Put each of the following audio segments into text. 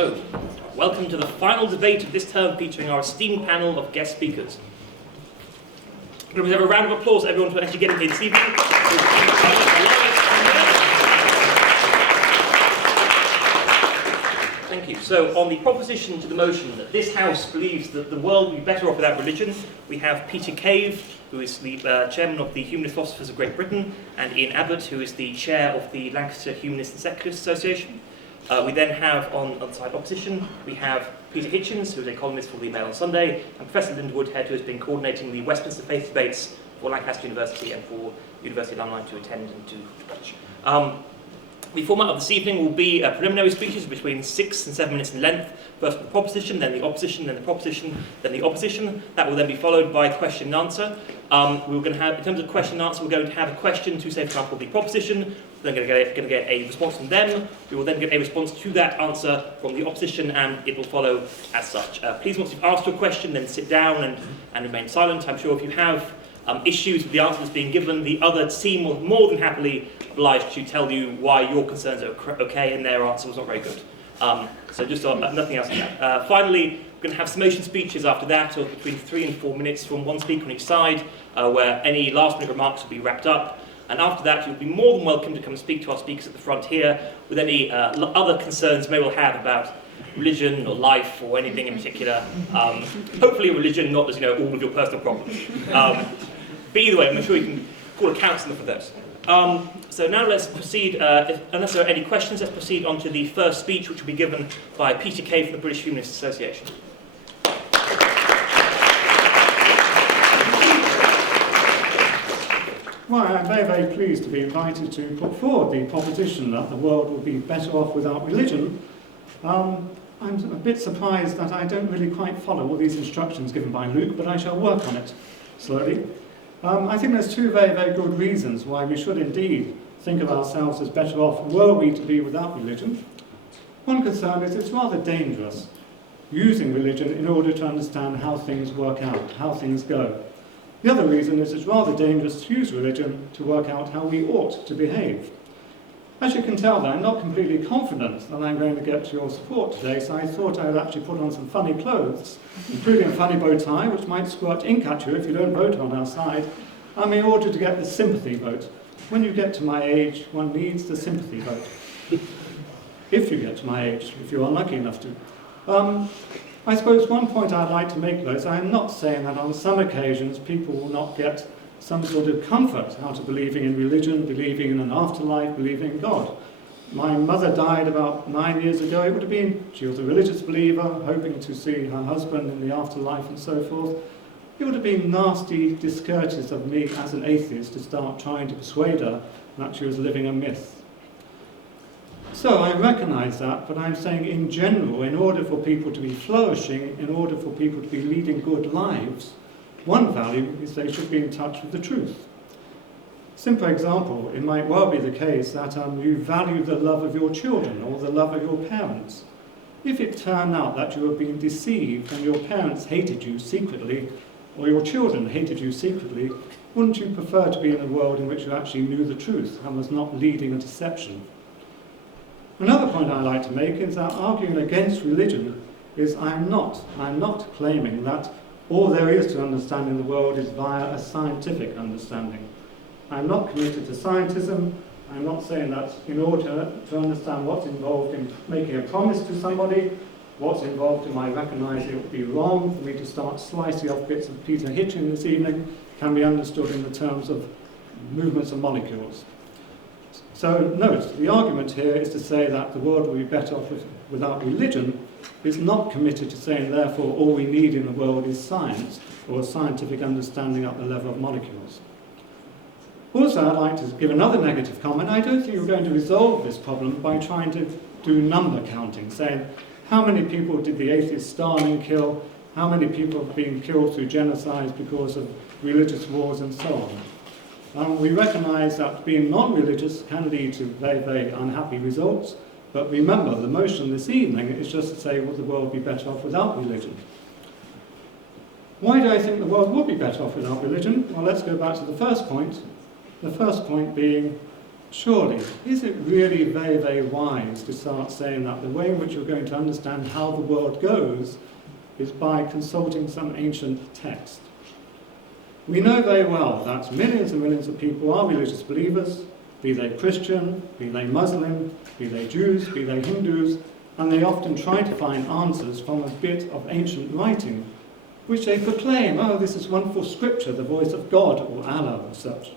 So, welcome to the final debate of this term featuring our esteemed panel of guest speakers. Can we have a round of applause for everyone for actually getting here this evening? Thank you. So, on the proposition to the motion that this House believes that the world would be better off without religion, we have Peter Cave, who is the chairman of the Humanist Philosophers of Great Britain, and Ian Abbott, who is the chair of the Lancaster Humanist and Secularists Association. We then have, on the side opposition, we have Peter Hitchens, who is a columnist for the Mail on Sunday, and Professor Woodhead, who has been coordinating the Westminster Faith debates for Lancaster University and for University alumni to attend and to watch. The format of this evening will be preliminary speeches between 6 and 7 minutes in length. First the proposition, then the opposition, then the proposition, then the opposition. That will then be followed by question and answer. We're going to have, in terms of question and answer, we're going to have a question to, say, for example, the proposition. We're then going to get a response from them. We will then get a response to that answer from the opposition, and it will follow as such. Please, once you've asked your question, then sit down and remain silent. I'm sure if you have issues with the answer that's being given, the other team will more than happily obliged to tell you why your concerns are okay and their answer was not very good. So just nothing else than that. Finally, we're going to have summation speeches after that, of between 3 and 4 minutes from one speaker on each side, where any last-minute remarks will be wrapped up. And after that, you'll be more than welcome to come and speak to our speakers at the front here with any other concerns you may well have about religion or life or anything in particular. Hopefully religion, not as all of your personal problems. But either way, I'm sure you can call a counsellor for those. So now let's proceed, unless there are any questions, let's proceed on to the first speech, which will be given by Peter Cave from the British Humanist Association. Well, I'm very, very pleased to be invited to put forward the proposition that the world would be better off without religion. I'm a bit surprised that I don't really quite follow all these instructions given by Luke, but I shall work on it slowly. I think there's two very, very good reasons why we should indeed think of ourselves as better off were we to be without religion. One concern is it's rather dangerous using religion in order to understand how things work out, how things go. The other reason is it's rather dangerous to use religion to work out how we ought to behave. As you can tell, I'm not completely confident that I'm going to get your support today, so I thought I would actually put on some funny clothes, including a funny bow tie, which might squirt ink at you if you don't vote on our side, and in order to get the sympathy vote. When you get to my age, one needs the sympathy vote. If you get to my age, if you are lucky enough to. I suppose one point I'd like to make, though, is I'm not saying that on some occasions people will not get some sort of comfort out of believing in religion, believing in an afterlife, believing in God. My mother died about 9 years ago. It would have been, she was a religious believer, hoping to see her husband in the afterlife and so forth. It would have been nasty, discourteous of me as an atheist to start trying to persuade her that she was living a myth. So I recognise that, but I'm saying in general, in order for people to be flourishing, in order for people to be leading good lives, one value is they should be in touch with the truth. Simple example, it might well be the case that you value the love of your children or the love of your parents. If it turned out that you were being deceived and your parents hated you secretly, or your children hated you secretly, wouldn't you prefer to be in a world in which you actually knew the truth and was not leading a deception? Another point I like to make is that arguing against religion is I'm not claiming that all there is to understanding the world is via a scientific understanding. I'm not committed to scientism. I'm not saying that in order to understand what's involved in making a promise to somebody, what's involved in my recognising it would be wrong for me to start slicing off bits of Peter Hitchens this evening, can be understood in the terms of movements of molecules. So note, the argument here is to say that the world will be better off without religion. It's not committed to saying, therefore, all we need in the world is science, or a scientific understanding at the level of molecules. Also, I'd like to give another negative comment. I don't think you're going to resolve this problem by trying to do number counting, saying, how many people did the atheist Stalin kill? How many people have been killed through genocides because of religious wars and so on? We recognise that being non-religious can lead to very, very unhappy results. But remember, the motion this evening is just to say, would the world be better off without religion? Why do I think the world would be better off without religion? Well, let's go back to the first point. The first point being, surely, is it really very, very wise to start saying that the way in which you're going to understand how the world goes is by consulting some ancient text? We know very well that millions and millions of people are religious believers, be they Christian, be they Muslim, be they Jews, be they Hindus, and they often try to find answers from a bit of ancient writing, which they proclaim, oh, this is wonderful scripture, the voice of God or Allah or such.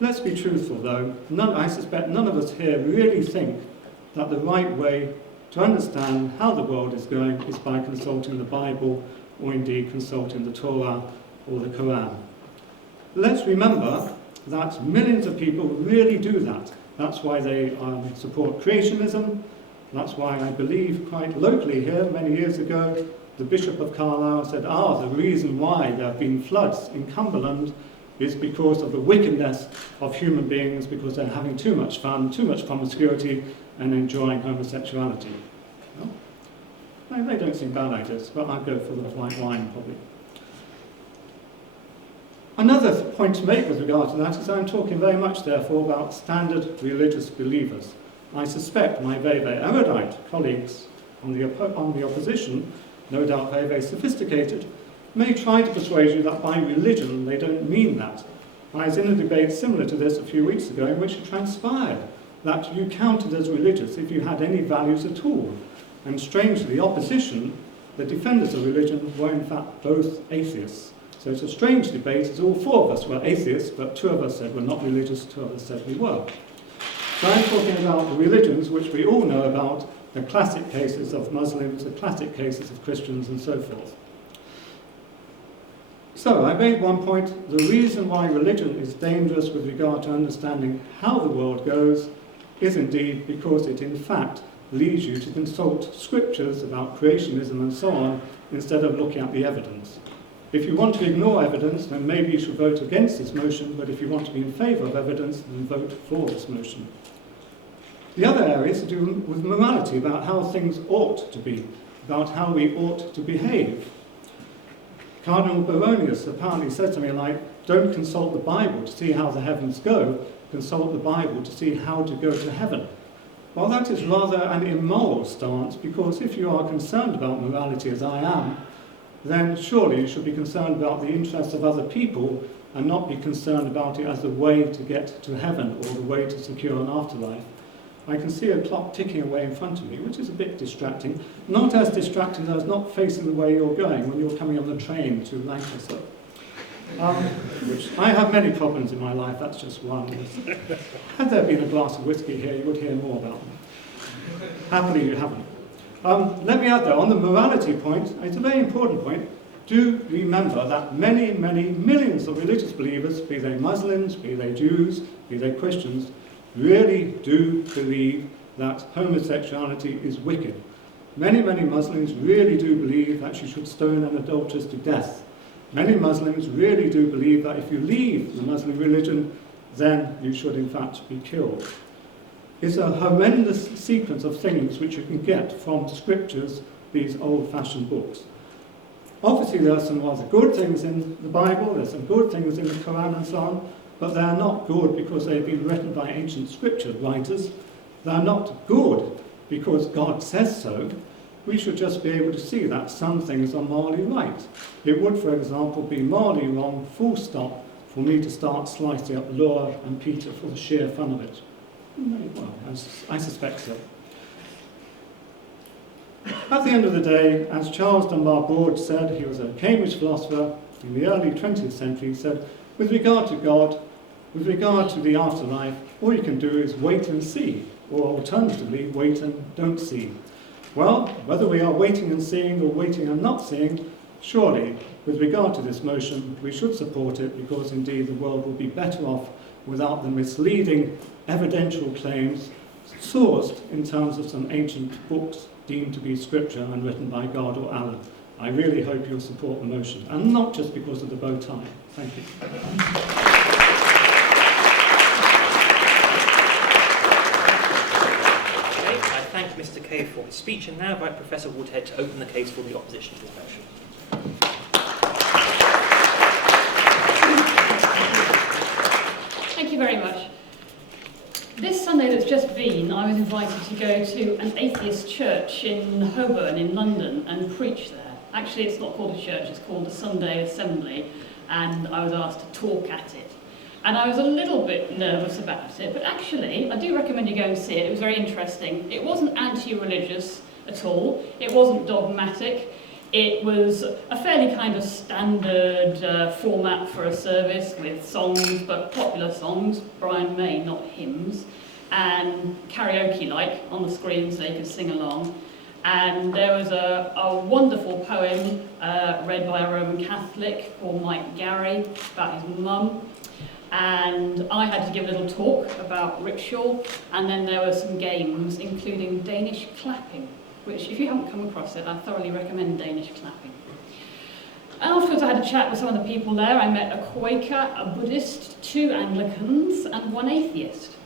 Let's be truthful though, I suspect none of us here really think that the right way to understand how the world is going is by consulting the Bible or indeed consulting the Torah or the Quran. Let's remember that millions of people really do that. That's why they support creationism. That's why I believe quite locally here, many years ago, the Bishop of Carlisle said, the reason why there have been floods in Cumberland is because of the wickedness of human beings, because they're having too much fun, too much promiscuity, and enjoying homosexuality. Well, they don't seem bad ideas, but I'd go for the white wine probably. Another point to make with regard to that is I'm talking very much, therefore, about standard religious believers. I suspect my very, very erudite colleagues on the opposition, no doubt very, very sophisticated, may try to persuade you that by religion they don't mean that. I was in a debate similar to this a few weeks ago in which it transpired that you counted as religious if you had any values at all. And strangely, the opposition, the defenders of religion, were in fact both atheists. So it's a strange debate, as all four of us were atheists, but two of us said we're not religious, two of us said we were. So I'm talking about the religions which we all know about, the classic cases of Muslims, the classic cases of Christians, and so forth. So I made one point, the reason why religion is dangerous with regard to understanding how the world goes is indeed because it in fact leads you to consult scriptures about creationism and so on, instead of looking at the evidence. If you want to ignore evidence, then maybe you should vote against this motion, but if you want to be in favour of evidence, then vote for this motion. The other area is to do with morality, about how things ought to be, about how we ought to behave. Cardinal Baronius apparently said something like, don't consult the Bible to see how the heavens go, consult the Bible to see how to go to heaven. Well, that is rather an immoral stance, because if you are concerned about morality as I am, then surely you should be concerned about the interests of other people and not be concerned about it as the way to get to heaven or the way to secure an afterlife. I can see a clock ticking away in front of me, which is a bit distracting. Not as distracting as not facing the way you're going when you're coming on the train to Lancaster. Which I have many problems in my life, that's just one. Had there been a glass of whiskey here, you would hear more about them. Happily you haven't. Let me add though, on the morality point, it's a very important point. Do remember that many, many millions of religious believers, be they Muslims, be they Jews, be they Christians, really do believe that homosexuality is wicked. Many, many Muslims really do believe that you should stone an adulteress to death. Many Muslims really do believe that if you leave the Muslim religion, then you should in fact be killed. It's a horrendous sequence of things which you can get from scriptures, these old-fashioned books. Obviously there are some rather good things in the Bible, there's some good things in the Quran and so on, but they are not good because they've been written by ancient scripture writers. They're not good because God says so. We should just be able to see that some things are morally right. It would, for example, be morally wrong, full stop, for me to start slicing up Laura and Peter for the sheer fun of it. Well, I suspect so. At the end of the day, as Charles Dunbar Broad said, he was a Cambridge philosopher in the early 20th century, he said, with regard to God, with regard to the afterlife, all you can do is wait and see, or alternatively, wait and don't see. Well, whether we are waiting and seeing or waiting and not seeing, surely, with regard to this motion, we should support it because indeed the world will be better off without the misleading evidential claims sourced in terms of some ancient books deemed to be scripture and written by God or Allah. I really hope you'll support the motion, and not just because of the bow tie. Thank you. Okay, I thank Mr. Cave for his speech, and now invite Professor Woodhead to open the case for the opposition to this motion. Thank you very much. This Sunday that's just been, I was invited to go to an atheist church in Holborn in London and preach there. Actually, it's not called a church, it's called a Sunday Assembly, and I was asked to talk at it. And I was a little bit nervous about it, but actually, I do recommend you go and see it. It was very interesting. It wasn't anti-religious at all. It wasn't dogmatic. It was a fairly kind of standard format for a service with songs, but popular songs, Brian May, not hymns, and karaoke-like on the screen so you could sing along. And there was a wonderful poem read by a Roman Catholic called Mike Gary about his mum. And I had to give a little talk about ritual, and then there were some games, including Danish clapping, which, if you haven't come across it, I thoroughly recommend Danish clapping. Afterwards, I had a chat with some of the people there. I met a Quaker, a Buddhist, 2 Anglicans, and 1 atheist.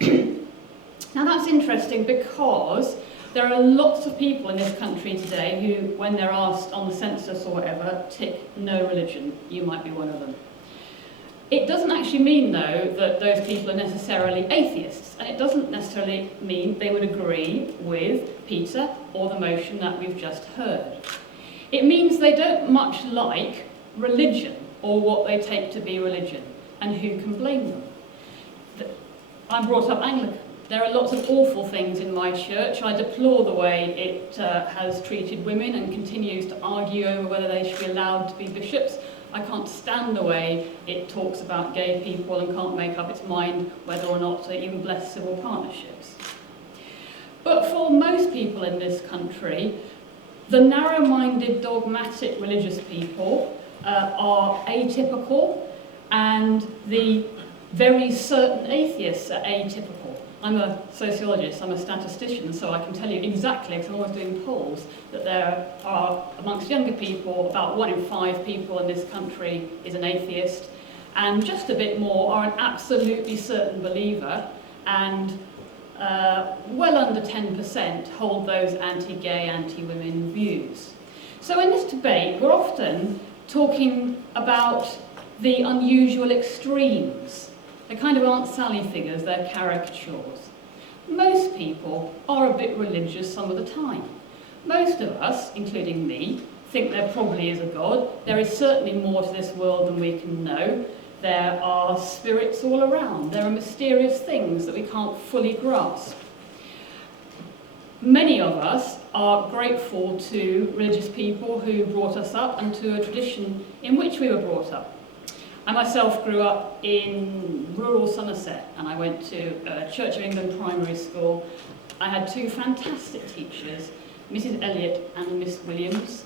Now that's interesting because there are lots of people in this country today who, when they're asked on the census or whatever, tick no religion. You might be one of them. It doesn't actually mean, though, that those people are necessarily atheists, and it doesn't necessarily mean they would agree with Peter or the motion that we've just heard. It means they don't much like religion or what they take to be religion, and who can blame them? I'm brought up Anglican. There are lots of awful things in my church. I deplore the way it has treated women and continues to argue over whether they should be allowed to be bishops. I can't stand the way it talks about gay people and can't make up its mind whether or not to even bless civil partnerships. But for most people in this country, the narrow-minded, dogmatic religious people are atypical, and the very certain atheists are atypical. I'm a sociologist, I'm a statistician, so I can tell you exactly, because I'm always doing polls, that there are, amongst younger people, about 1 in 5 people in this country is an atheist, and just a bit more are an absolutely certain believer, and well under 10% hold those anti-gay, anti-women views. So in this debate, we're often talking about the unusual extremes. They kind of aren't Sally figures, they're caricatures. Most people are a bit religious some of the time. Most of us, including me, think there probably is a God. There is certainly more to this world than we can know. There are spirits all around. There are mysterious things that we can't fully grasp. Many of us are grateful to religious people who brought us up and to a tradition in which we were brought up. I myself grew up in rural Somerset, and I went to Church of England primary school. I had 2 fantastic teachers, Mrs. Elliott and Miss Williams,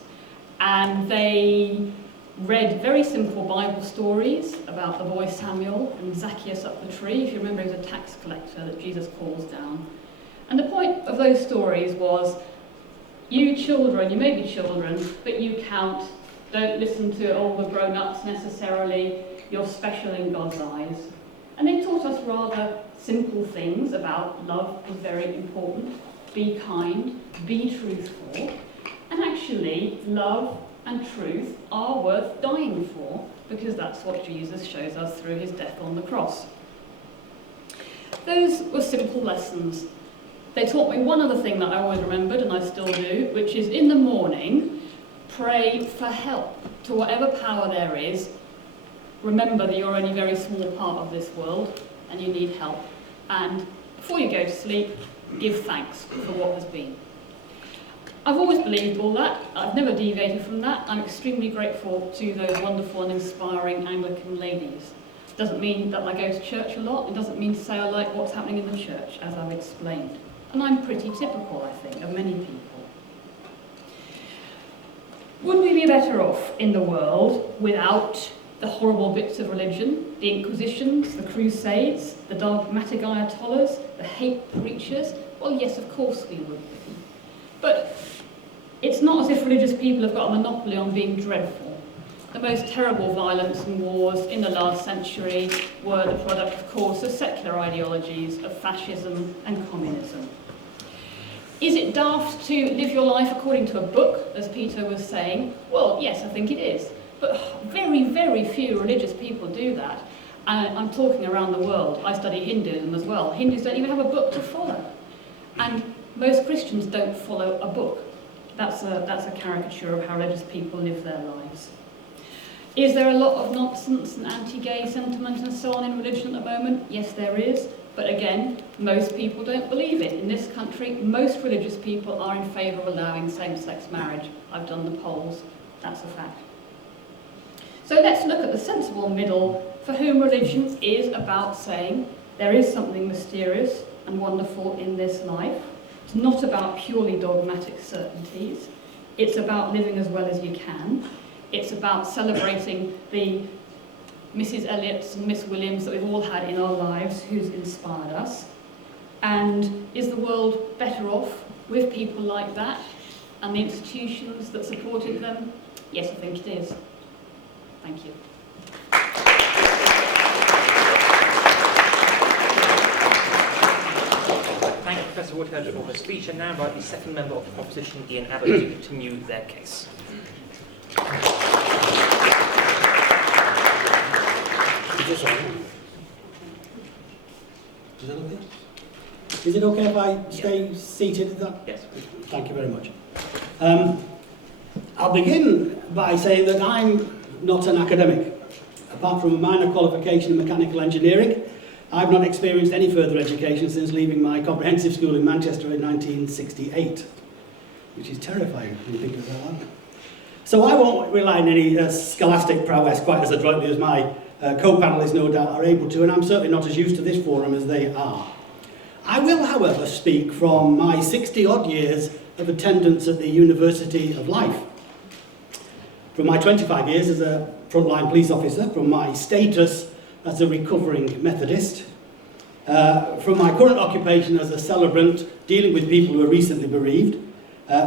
and they read very simple Bible stories about the boy Samuel and Zacchaeus up the tree. If you remember, he was a tax collector that Jesus calls down. And the point of those stories was, you children, you may be children, but you count. Don't listen to all the grown-ups necessarily. You're special in God's eyes. And they taught us rather simple things about love is very important, be kind, be truthful, and actually love and truth are worth dying for, because that's what Jesus shows us through his death on the cross. Those were simple lessons. They taught me one other thing that I always remembered, and I still do, which is in the morning, pray for help to whatever power there is. Remember that you're only a very small part of this world and you need help. And before you go to sleep, give thanks for what has been. I've always believed all that. I've never deviated from that. I'm extremely grateful to those wonderful and inspiring Anglican ladies. It doesn't mean that I go to church a lot. It doesn't mean to say I like what's happening in the church, as I've explained. And I'm pretty typical, I think, of many people. Would we be better off in the world without the horrible bits of religion, the Inquisitions, the Crusades, the dogmatic Ayatollahs, the hate preachers? Well, yes, of course we would be. But it's not as if religious people have got a monopoly on being dreadful. The most terrible violence and wars in the last century were the product, of course, of secular ideologies of fascism and communism. Is it daft to live your life according to a book, as Peter was saying? Well, yes, I think it is. But very, very few religious people do that. And I'm talking around the world. I study Hinduism as well. Hindus don't even have a book to follow. And most Christians don't follow a book. That's a caricature of how religious people live their lives. Is there a lot of nonsense and anti-gay sentiment and so on in religion at the moment? Yes, there is. But again, most people don't believe it. In this country, most religious people are in favour of allowing same-sex marriage. I've done the polls. That's a fact. So let's look at the sensible middle, for whom religion is about saying there is something mysterious and wonderful in this life. It's not about purely dogmatic certainties. It's about living as well as you can. It's about celebrating the Mrs. Elliots and Miss Williams that we've all had in our lives who's inspired us. And is the world better off with people like that and the institutions that supported them? Yes, I think it is. Thank you. Thank you, Professor Woodhead, for the speech. And now invite the second member of the proposition, Ian Abbott, to continue their case. Is that okay? Is it okay if I stay seated? Is that? Yes. Thank you very much. I'll begin by saying that I'm not an academic. Apart from a minor qualification in mechanical engineering, I've not experienced any further education since leaving my comprehensive school in Manchester in 1968, which is terrifying when you think about that. So I won't rely on any scholastic prowess quite as adroitly as my co-panelists no doubt are able to, and I'm certainly not as used to this forum as they are. I will, however, speak from my 60-odd years of attendance at the University of Life, from my 25 years as a frontline police officer, from my status as a recovering Methodist, from my current occupation as a celebrant dealing with people who are recently bereaved,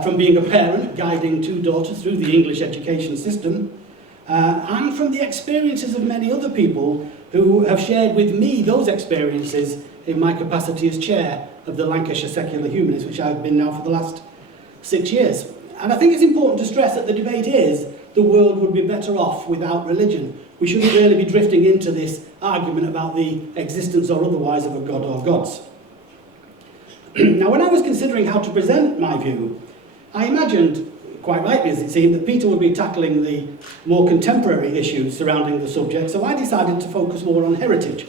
from being a parent guiding 2 daughters through the English education system, and from the experiences of many other people who have shared with me those experiences in my capacity as chair of the Lancaster Secular Humanists, which I've been now for the last 6 years. And I think it's important to stress that the debate is the world would be better off without religion. We shouldn't really be drifting into this argument about the existence or otherwise of a god or gods. Now, when I was considering how to present my view, I imagined, quite rightly as it seemed, that Peter would be tackling the more contemporary issues surrounding the subject, so I decided to focus more on heritage.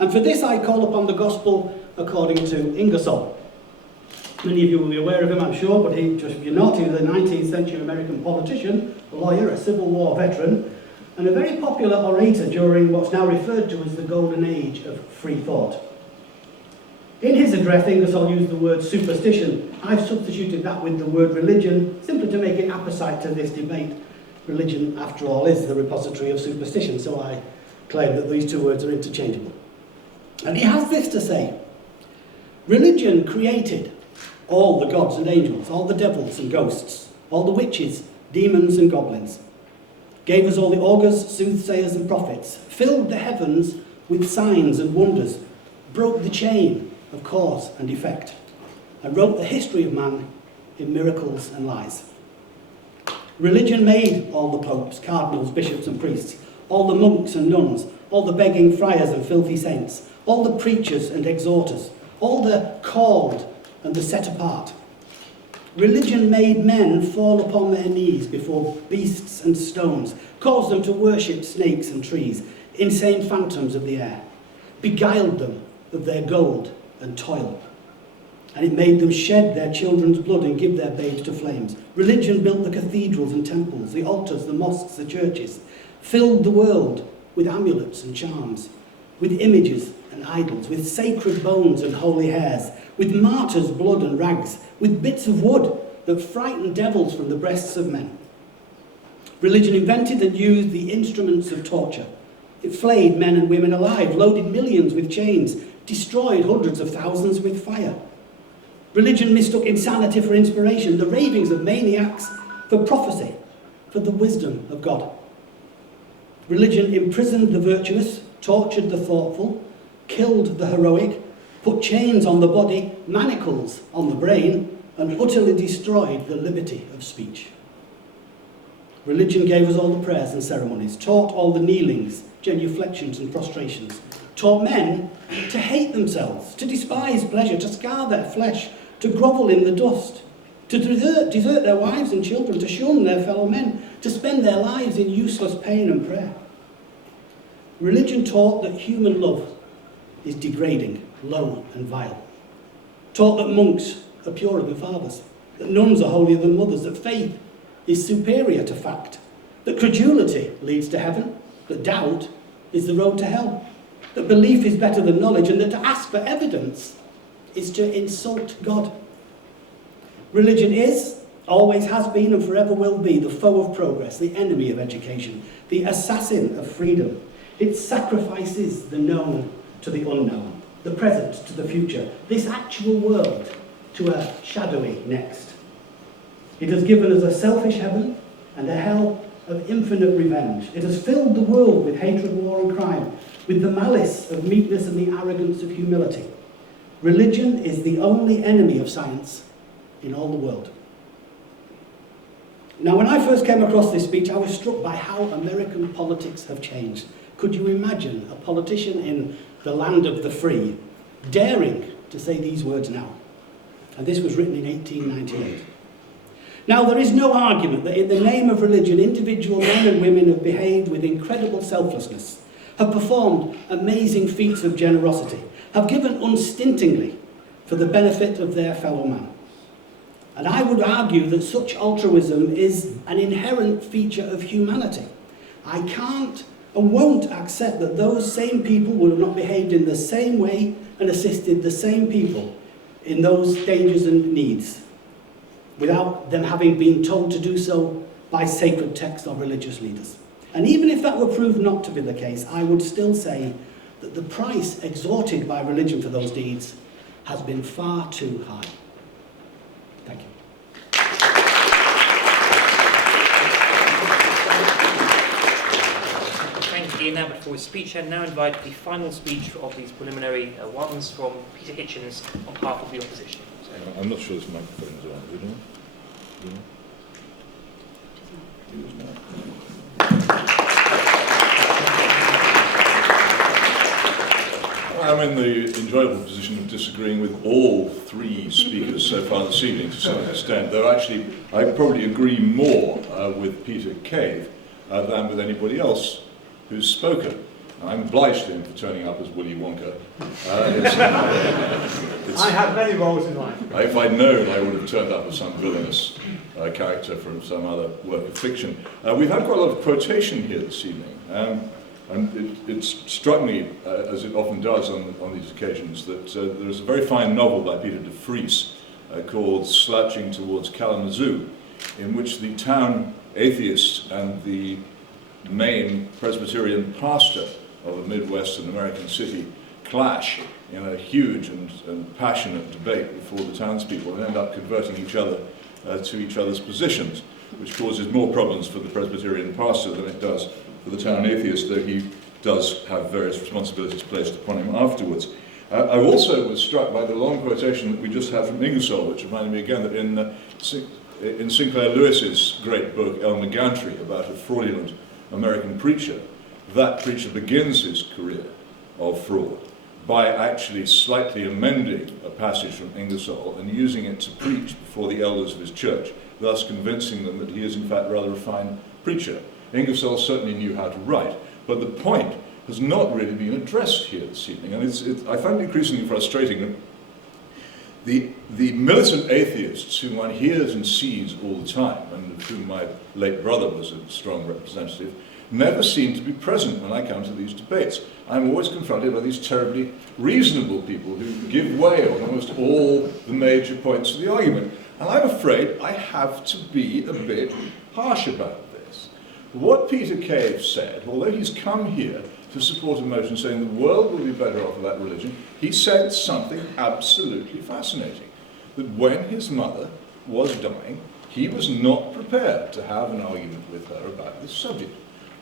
And for this I call upon the Gospel according to Ingersoll. Many of you will be aware of him, I'm sure, but he, just if you're not, he was a 19th century American politician, a lawyer, a Civil War veteran, and a very popular orator during what's now referred to as the golden age of free thought. In his address, Ingersoll used the word superstition. I've substituted that with the word religion, simply to make it apposite to this debate. Religion, after all, is the repository of superstition, so I claim that these two words are interchangeable. And he has this to say: religion created all the gods and angels, all the devils and ghosts, all the witches, demons and goblins, gave us all the augurs, soothsayers and prophets, filled the heavens with signs and wonders, broke the chain of cause and effect, and wrote the history of man in miracles and lies. Religion made all the popes, cardinals, bishops and priests, all the monks and nuns, all the begging friars and filthy saints, all the preachers and exhorters, all the called and the set apart. Religion made men fall upon their knees before beasts and stones, caused them to worship snakes and trees, insane phantoms of the air, beguiled them of their gold and toil, and it made them shed their children's blood and give their babes to flames. Religion built the cathedrals and temples, the altars, the mosques, the churches, filled the world with amulets and charms, with images and idols, with sacred bones and holy hairs, with martyrs' blood and rags, with bits of wood that frightened devils from the breasts of men. Religion invented and used the instruments of torture. It flayed men and women alive, loaded millions with chains, destroyed hundreds of thousands with fire. Religion mistook insanity for inspiration, the ravings of maniacs for prophecy, for the wisdom of God. Religion imprisoned the virtuous, tortured the thoughtful, killed the heroic, put chains on the body, manacles on the brain, and utterly destroyed the liberty of speech. Religion gave us all the prayers and ceremonies, taught all the kneelings, genuflections and prostrations, taught men to hate themselves, to despise pleasure, to scar their flesh, to grovel in the dust, to desert their wives and children, to shun their fellow men, to spend their lives in useless pain and prayer. Religion taught that human love is degrading, low and vile. Taught that monks are purer than fathers, that nuns are holier than mothers, that faith is superior to fact, that credulity leads to heaven, that doubt is the road to hell, that belief is better than knowledge, and that to ask for evidence is to insult God. Religion is, always has been, and forever will be the foe of progress, the enemy of education, the assassin of freedom. It sacrifices the known to the unknown, the present to the future, this actual world to a shadowy next. It has given us a selfish heaven and a hell of infinite revenge. It has filled the world with hatred, war and crime, with the malice of meekness and the arrogance of humility. Religion is the only enemy of science in all the world. Now, when I first came across this speech, I was struck by how American politics have changed. Could you imagine a politician in the land of the free daring to say these words now? And this was written in 1898. Now, there is no argument that in the name of religion, individual men and women have behaved with incredible selflessness, have performed amazing feats of generosity, have given unstintingly for the benefit of their fellow man. And I would argue that such altruism is an inherent feature of humanity. I can't and won't accept that those same people would have not behaved in the same way and assisted the same people in those dangers and needs without them having been told to do so by sacred text or religious leaders. And even if that were proved not to be the case, I would still say that the price extorted by religion for those deeds has been far too high. Thank you. Thank you, Ian Abbott, for his speech. And now invite the final speech of these preliminary ones from Peter Hitchens on behalf of the opposition. I'm not sure this microphone is on. Is it on? It is not. I'm in the enjoyable position of disagreeing with all three speakers so far this evening to some extent, though actually I probably agree more with Peter Cave than with anybody else who's spoken. I'm obliged to him for turning up as Willy Wonka. I have many roles in life. If I'd known, I would have turned up as some villainous character from some other work of fiction. We've had quite a lot of quotation here this evening, and it struck me, as it often does on these occasions, that there is a very fine novel by Peter de Vries called Slouching Towards Kalamazoo, in which the town atheist and the main Presbyterian pastor of a Midwestern American city clash in a huge and passionate debate before the townspeople and end up converting each other to each other's positions, which causes more problems for the Presbyterian pastor than it does for the town atheist, though he does have various responsibilities placed upon him afterwards. I also was struck by the long quotation that we just had from Ingersoll, which reminded me again that in Sinclair Lewis's great book, Elmer Gantry, about a fraudulent American preacher, that preacher begins his career of fraud by actually slightly amending a passage from Ingersoll and using it to preach before the elders of his church, thus convincing them that he is in fact rather a fine preacher. Ingersoll certainly knew how to write, but the point has not really been addressed here this evening, and I find it increasingly frustrating that the militant atheists whom one hears and sees all the time, and of whom my late brother was a strong representative, never seem to be present when I come to these debates. I'm always confronted by these terribly reasonable people who give way on almost all the major points of the argument. And I'm afraid I have to be a bit harsh about this. What Peter Cave said, although he's come here to support a motion saying the world will be better off without religion, he said something absolutely fascinating. That when his mother was dying, he was not prepared to have an argument with her about this subject.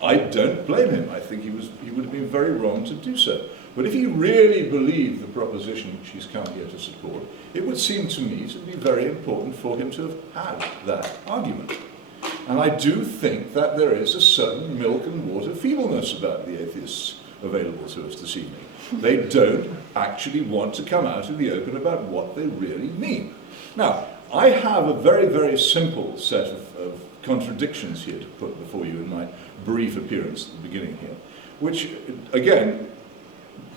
I don't blame him. I think he would have been very wrong to do so. But if he really believed the proposition which he's come here to support, it would seem to me to be very important for him to have had that argument. And I do think that there is a certain milk and water feebleness about the atheists available to us this evening. They don't actually want to come out in the open about what they really mean. Now, I have a very, very simple set of contradictions here to put before you in my brief appearance at the beginning here, which, again,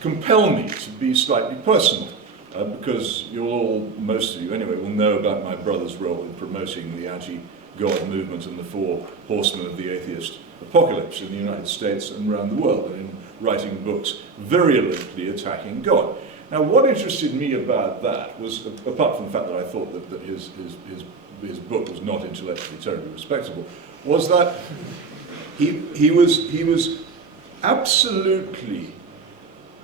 compel me to be slightly personal, because you'll all, most of you anyway, will know about my brother's role in promoting the anti-God movement and the four horsemen of the atheist apocalypse in the United States and around the world, and in writing books virulently attacking God. Now, what interested me about that was, apart from the fact that I thought that his book was not intellectually terribly respectable, was that he was absolutely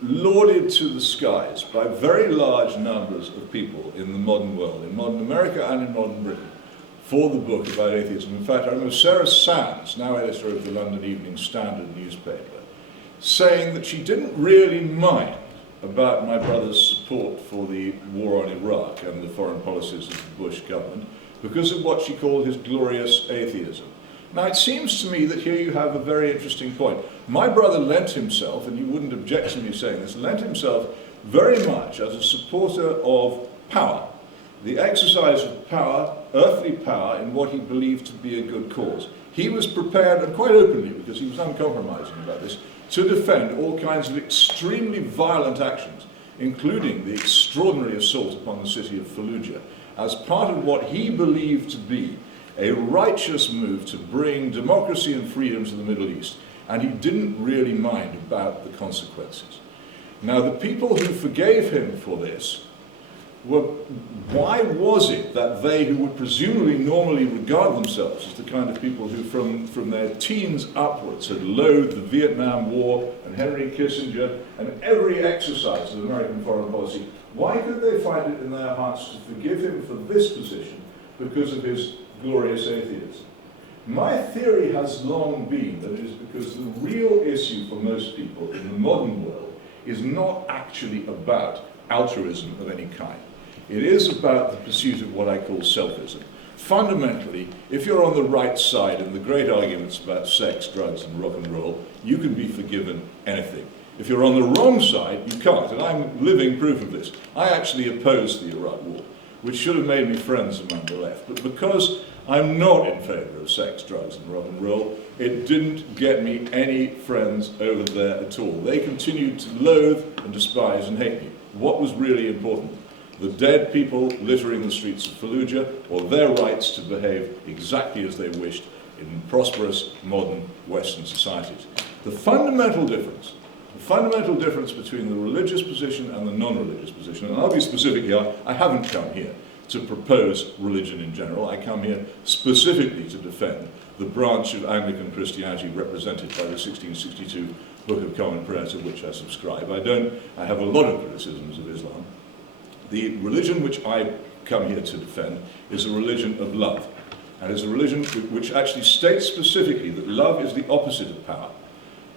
lauded to the skies by very large numbers of people in the modern world, in modern America and in modern Britain, for the book about atheism. In fact, I remember Sarah Sands, now editor of the London Evening Standard newspaper, saying that she didn't really mind about my brother's support for the war on Iraq and the foreign policies of the Bush government because of what she called his glorious atheism. Now, it seems to me that here you have a very interesting point. My brother lent himself, and you wouldn't object to me saying this, lent himself very much as a supporter of power, the exercise of power, earthly power, in what he believed to be a good cause. He was prepared, and quite openly, because he was uncompromising about this, to defend all kinds of extremely violent actions, including the extraordinary assault upon the city of Fallujah, as part of what he believed to be a righteous move to bring democracy and freedom to the Middle East. And he didn't really mind about the consequences. Now, the people who forgave him for this were, why was it that they, who would presumably normally regard themselves as the kind of people who from their teens upwards had loathed the Vietnam War and Henry Kissinger and every exercise of American foreign policy, why could they find it in their hearts to forgive him for this position because of his glorious atheism? My theory has long been that it is because the real issue for most people in the modern world is not actually about altruism of any kind. It is about the pursuit of what I call selfism. Fundamentally, if you're on the right side in the great arguments about sex, drugs, and rock and roll, you can be forgiven anything. If you're on the wrong side, you can't, and I'm living proof of this. I actually opposed the Iraq War, which should have made me friends among the left, but because I'm not in favour of sex, drugs, and rock and roll, it didn't get me any friends over there at all. They continued to loathe and despise and hate me. What was really important? The dead people littering the streets of Fallujah, or their rights to behave exactly as they wished in prosperous, modern Western societies. The fundamental difference between the religious position and the non-religious position, and I'll be specific here, I haven't come here to propose religion in general. I come here specifically to defend the branch of Anglican Christianity represented by the 1662 Book of Common Prayer, to which I subscribe. I have a lot of criticisms of Islam. The religion which I come here to defend is a religion of love, and is a religion which actually states specifically that love is the opposite of power,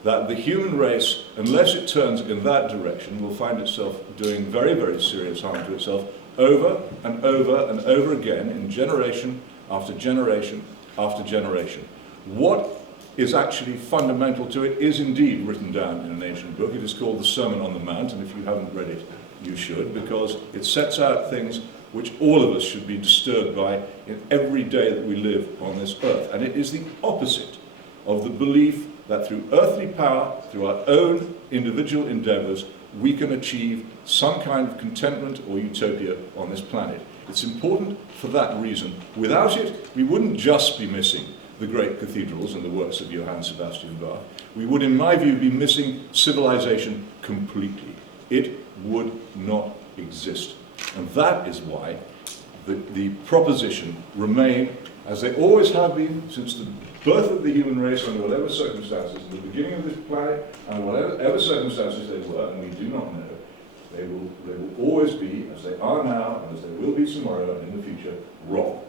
that the human race, unless it turns in that direction, will find itself doing very, very serious harm to itself over and over and over again in generation after generation after generation. What is actually fundamental to it is indeed written down in an ancient book. It is called the Sermon on the Mount, and if you haven't read it, you should, because it sets out things which all of us should be disturbed by in every day that we live on this earth. And it is the opposite of the belief that through earthly power, through our own individual endeavours, we can achieve some kind of contentment or utopia on this planet. It's important for that reason. Without it, we wouldn't just be missing the great cathedrals and the works of Johann Sebastian Bach. We would, in my view, be missing civilization completely. It would not exist. And that is why the proposition remain, as they always have been since the birth of the human race under whatever circumstances, the beginning of this planet, and whatever circumstances they were, and we do not know, they will always be, as they are now, and as they will be tomorrow and in the future, wrong.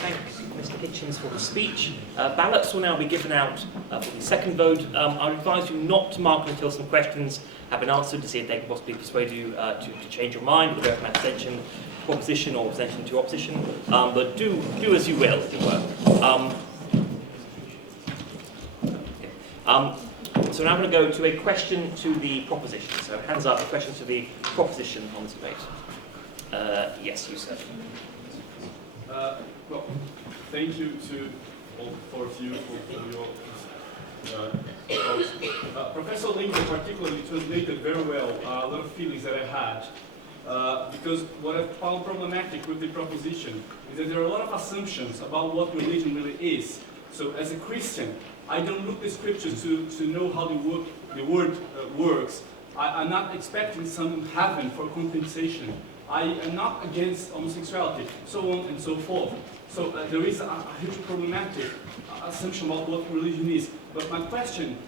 Thanks, Mr. Hitchens. for the speech. Ballots will now be given out for the second vote. I would advise you not to mark until some questions have been answered to see if they can possibly persuade you to change your mind, whether it's an abstention to opposition or abstention to opposition. But do as you will, if it were. So now I'm going to go to a question to the proposition. So hands up, a question to the proposition on this debate. Yes, you sir. Well, thank you to all four of you for your thoughts. Professor Lincoln particularly translated very well a lot of feelings that I had. Because what I found problematic with the proposition is that there are a lot of assumptions about what religion really is. So as a Christian, I don't look the scriptures to know how the word works. I'm not expecting some heaven for compensation. I am not against homosexuality, so on and so forth. So there is a huge problematic assumption about what religion is. But my question